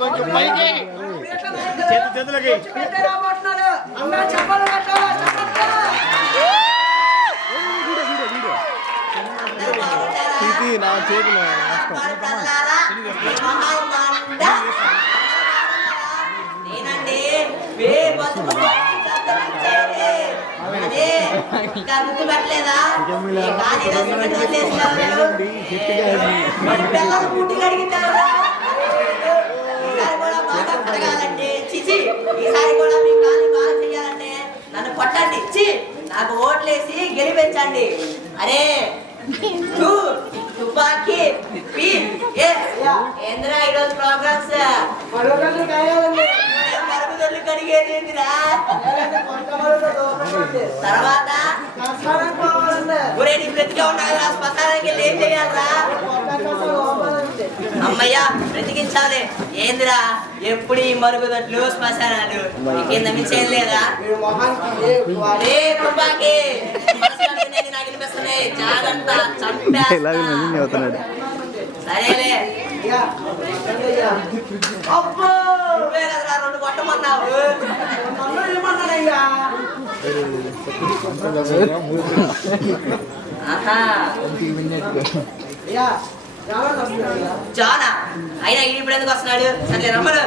కొంచెం పైకి చేతులకి అన్నా చెప్పాలి నా చేతులు నేనండి గుర్తుపట్టలేదా పిల్లలు పుట్టి కడిగితారు ఈసారి కూడా బాగా కడగాలంటే చిచి ఈసారి కూడా మీ కాలు బాగా చెయ్యాలంటే నన్ను కొట్టండి ఇచ్చి నాకు ఓట్లేసి గెలిపించండి. అరే తుపాకీ ఏంద్రా ఈరోజు ప్రోగ్రామ్స్ మరుగుదొడ్లు కడిగేదిరా తర్వాత ఊరేని బ్రతిగా ఉండాలిరా శ్మశానానికి వెళ్ళి ఏం చేయాలరా అమ్మయ్యా బ్రతికించాలి ఏందిరా ఎప్పుడు ఈ మరుగుదొడ్లు శ్మశానాలు కింద మించేం లేదా తుపాకీ నాకు వినిపిస్తున్నాయి జాగ్రత్త చంపేస్తున్నాడు. సరేలే అబ్బో నువ్వే కదరా రెండు కొట్టమన్నావు ఏమన్నాడయ్యా జానా అయినా ఇప్పుడు ఎందుకు వస్తున్నాడు? సరే రమ్మను.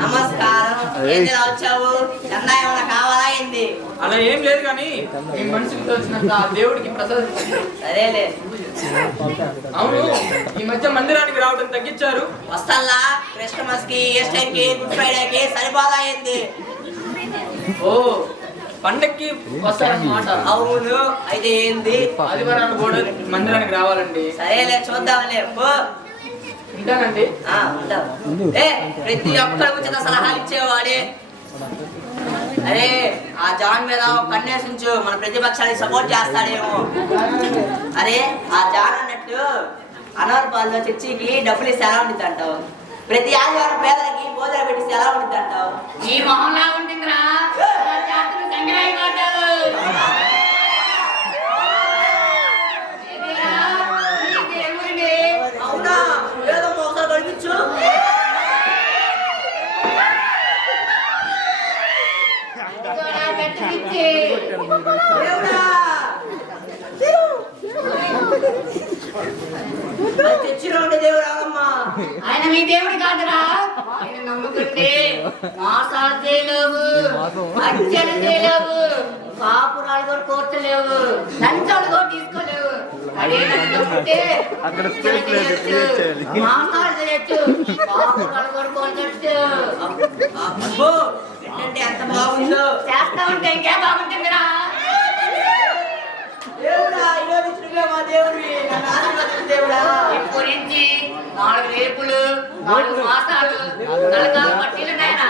నమస్కారం. ఏంటి ఇలా వచ్చావు? చందా ఏమైనా కావాలా ఏంది? అలా ఏం లేదు కానీ మీ మనిషికి వచ్చినంత దేవుడికి ప్రసాదం. సరేలే. అవును ఈ మధ్య మందిరానికి రావడం తగ్గించారు. వస్తాలా క్రిస్టమస్ కి, ఈస్టర్ కి, గుడ్ ఫ్రైడే కి సరిపోదా ఏంది? ఓ పండక్కి వస్తారన్నమాట. అవును అయితే ఏంది? ఆదివారాలు కూడా మందిరానికి రావాలండి. సరేలే చూద్దాంలే. ఉంటానండి. ప్రతి ఒక్కరి ఉచిత సలహాలు ఇచ్చేవాడే. అరే ఆ జాన్ మీద కన్నేసించు, మన ప్రతిపక్షానికి సపోర్ట్ చేస్తాడేమో. అరే ఆ జాన్ అన్నట్టు అనర్పాల్లో చర్చికి డబ్బులు ఇస్తే ఎలా ఉంటుంది అంటావు? ప్రతి ఆదివారం పేదలకి భోజనం పెట్టి ఎలా ఉంటుంది అంటావు? ఈ మొహంలా ఉంటుందిరా అవునా ఏదో మోసాలు కనిపించు. తెచ్చిరా ఉండే దేవుడు రావమ్మా. ఆయన మీ దేవుడు కాదురా. ఆయన నమ్ముకుంటే మోసాలు చేయలేవు, అర్చన చేయలేవు, కాపురాలు కూడా కోర్చలేవు, లంచాలు కూడా తీసుకోలేవు. అదే నమ్ముకుంటే మోసాలు చేయొచ్చు, కాపురాలు కూడా కోర్చొచ్చు. అంటే ఎంత బాగుందో. చేస్తా ఉంటే ఇంకే బాగుంటుందిరా. దేవుడా ఈరోజు మా దేవుడివి నన్ను ఆశీర్వదించు దేవుడా. ఇప్పటి నుంచి 4 రేపులు 4 మాసాలు కలకాల పట్టీలు నాయనా.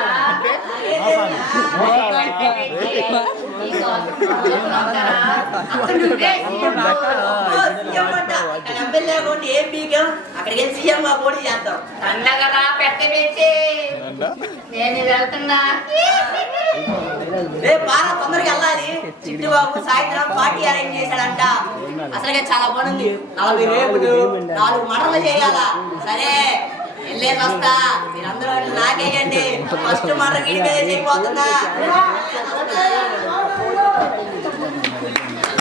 ఏం బీగం అక్కడికి వెళ్ళి సీఎం గా పోటీ చేద్దాం. పండగరా పెట్ట పెట్టి నేను వెళ్తున్నా. బాగా తొందరగా వెళ్ళాలి. చిట్టు బాబు సాయంత్రం పార్టీ అరేంజ్ చేశాడంట. అసలుగా చాలా పనుంది. 40 రేపులు 4 మటర్లు చేయాలా. సరే వెళ్ళేసి వస్తా. మీరందరూ నాకేయండి. ఫస్ట్ మటర్ వీడి మీద చేయబోతున్నా.